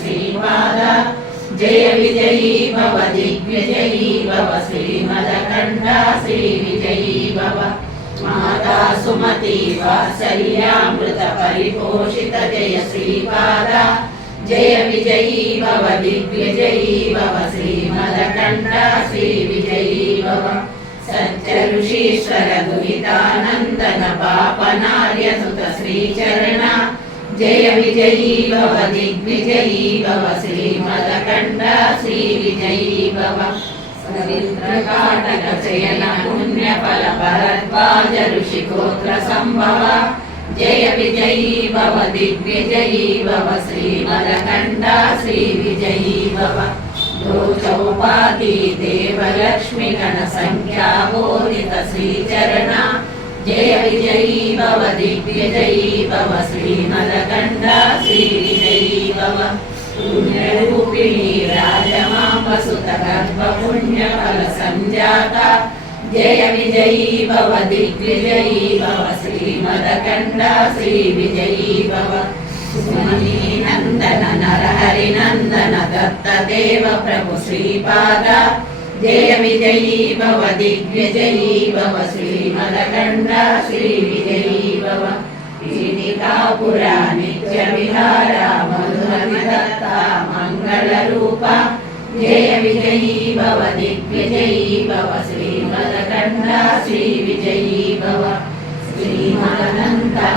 श्रीपाद जय विजयी भव दिग्विजयी भव श्रीमदकण्ठा श्रीविजयी भव माता सुमति वात्सल्यामृत परिपोषित जय श्रीपाद जय विजयी भव दिग्विजयी भव श्रीमदकण्ठा श्रीविजयी भव सत्य ऋषीश्वर दुहितानन्दन पापनार्य सुत श्रीचरण जय विजयी भव दिग्विजयी भव श्रीमदकण्ठा श्रीविजयी भव सवित्रकाटक चयन पुण्यफल भरद्वाज ऋषिगोत्र संभव जय विजयी भव दिग्विजयी भव श्रीमदकण्ठा श्रीविजयी भव चौपाती देवलक्ष्मी गण संख्या बोधित श्रीचरण जय विजयी भव दिग्विजयी भव श्रीमदकण्ठा श्रीविजयी भव पुण्यरूपिणी राजमांब सुत गर्भ पुण्यफल संजाता जय विजयी भव दिग्विजयी भव श्रीमदकण्ठा श्रीविजयी भव सुमनी नंदन नरहरि नंदन दत्त देव प्रभु श्रीपाद जय विजयी भव दिग्विजयी भव श्रीमदकण्ठा श्रीविजयी भव पीठिकापुरा नित्य विहारा मधुरविदत्ता मंगल रूपा जय विजयी भव दिग्विजयी भव श्रीमदकण्ठा श्रीविजयी भव श्रीमदनन्ता